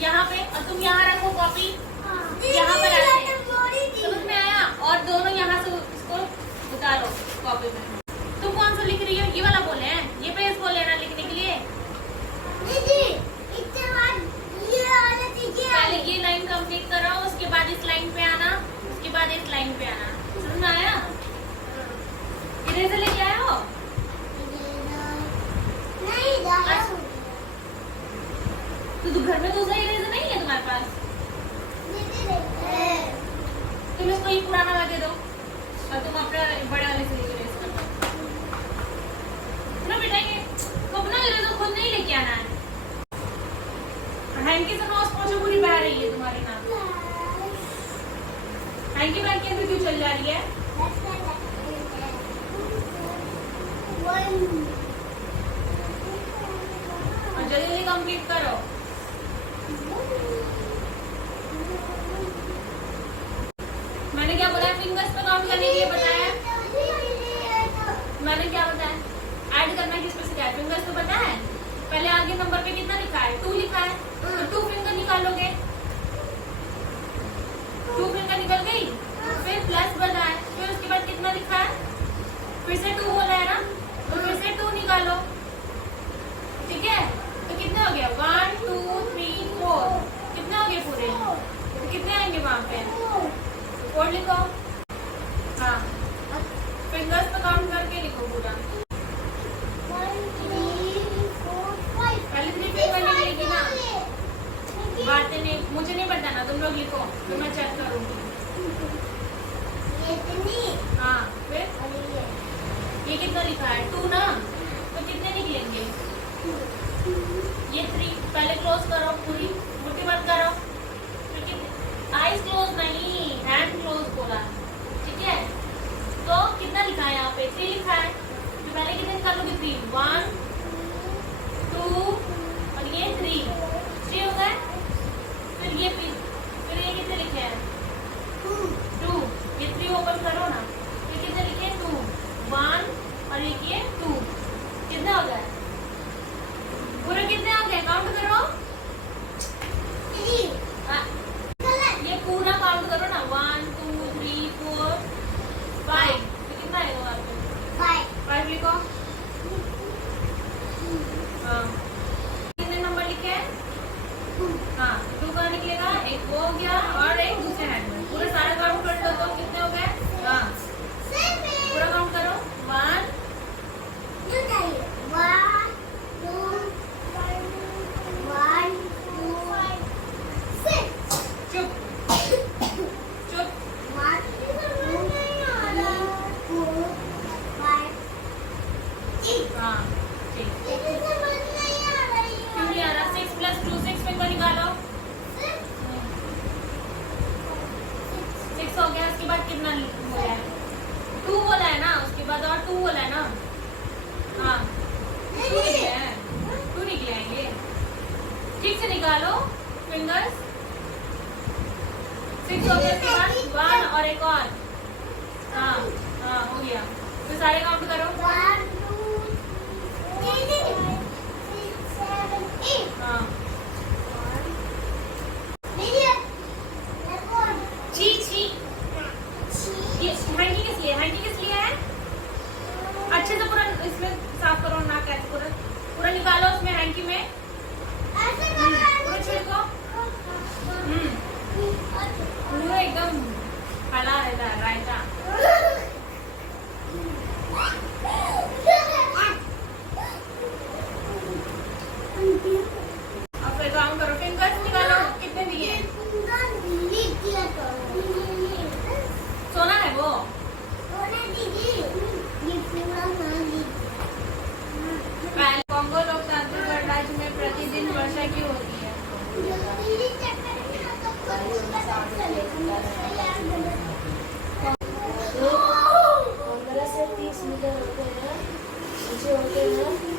यहाँ पे और तुम यहाँ रखो कॉपी, यहाँ पर ऐसे, समझ में आया? और दोनों यहाँ से इसको उतारो कॉपी में। तुम कौन सा लिख रही हो? ये वाला बोले हैं, ये पेज बोले ना लिखने के लिए। पहले ये लाइन कंप्लीट करो, उसके बाद इस लाइन पे आना, उसके बाद इस लाइन पे आना। समझ में आया? इरेजर लेके आए हो? तो घर में दूसरा इरेजर नहीं है तुम्हारे पास? तुम इसको ये पुराना वाला दे दो और तुम अपने बड़े वाले से इरेज कर दो ना बेटा। ये अपना इरेजर खुद नहीं लेके आना है। हैंकी से नोज पोछो पूरी बह रही है तुम्हारी नाक। हैंकी बैग के अंदर क्यों चल जा रही है? और जल्दी कंप्लीट करो। मैंने क्या बताया? फिंगर्स पे काउंट करने के लिए बताया। मैंने क्या बताया? ऐड करना किस पे सिखाया? फिंगर्स पे बताया। पहले आगे नंबर पे कितना लिखा है? 2 लिखा है, तो 2 फिंगर निकालोगे। 2 फिंगर निकल गई, फिर प्लस बताया, फिर उसके बाद कितना लिखा है? फिर से 2 बोला है ना, तो फिर से 2 निकालो। ठीक है, तो कितने हो गया? 1 2 3 4। कितने हो गए पूरे? तो कितने आएंगे वहां पे? 4 लिखो। हाँ, फिंगर्स पे काउंट करके लिखो पूरा। पहले 3 फिंगर निकलेगी ना। बातें नहीं, मुझे नहीं बताना, तुम लोग लिखो तो मैं चेक करूंगी। हाँ, फिर ये कितना लिखा है? 2 ना, तो कितने निकलेंगे? ये 3। पहले क्लोज करो, पूरी मुट्ठी बंद करो। आईज क्लोज नहीं, हैंड क्लोज बोला। ठीक है, तो कितना लिखा है यहाँ पे? 3 लिखा है, तो पहले कितने निकालोगे? 3 1 2 और ये 3 हो गए। फिर ये कितने लिखे हैं? 2। ये 3 ओपन करो ना, ये कितने लिखे? 2 1 और ये 2। कितना हो गया? पूरे कितने हो गए? काउंट करो। ये पूरा काउंट करो ना। 1 2 3 4 5। तो कितना आएगा वहां पे? 5 लिखो। हाँ, कितने नंबर लिखे हैं? हाँ, 2 कहाँ निकलेगा? एक वो हो गया और एक दूसरे हैंड में। पूरा सारा काउंट कर लो तो कितने हो गए? हाँ, पूरा काउंट करो। 1 हो गया। उसके बाद कितना बोला है? 2 बोला है ना, उसके बाद और 2 बोला है ना। हाँ, 2 निकले आएंगे। ठीक से निकालो फिंगर्स। 6 हो गया, उसके बाद 1 और एक और। हाँ हाँ, हो गया। तो सारे काउंट करो। 1 2 3 4 5 6 7 8। हाँ, हैंकी किस लिए है? अच्छे से पूरा इसमें साफ करो ना, कैसे पूरा निकालो उसमें हैंकी में। पूरा छिड़को। पूरा एकदम फैला रहता है रायता। अब फिर काउंट करो, फिंगर्स निकालो कितने दिए? सोना है वो? कांगो लोकतांत्रिक गणराज्य में प्रतिदिन वर्षा क्यों होती है? से 30 मीटर होते हैं, नीचे होते हैं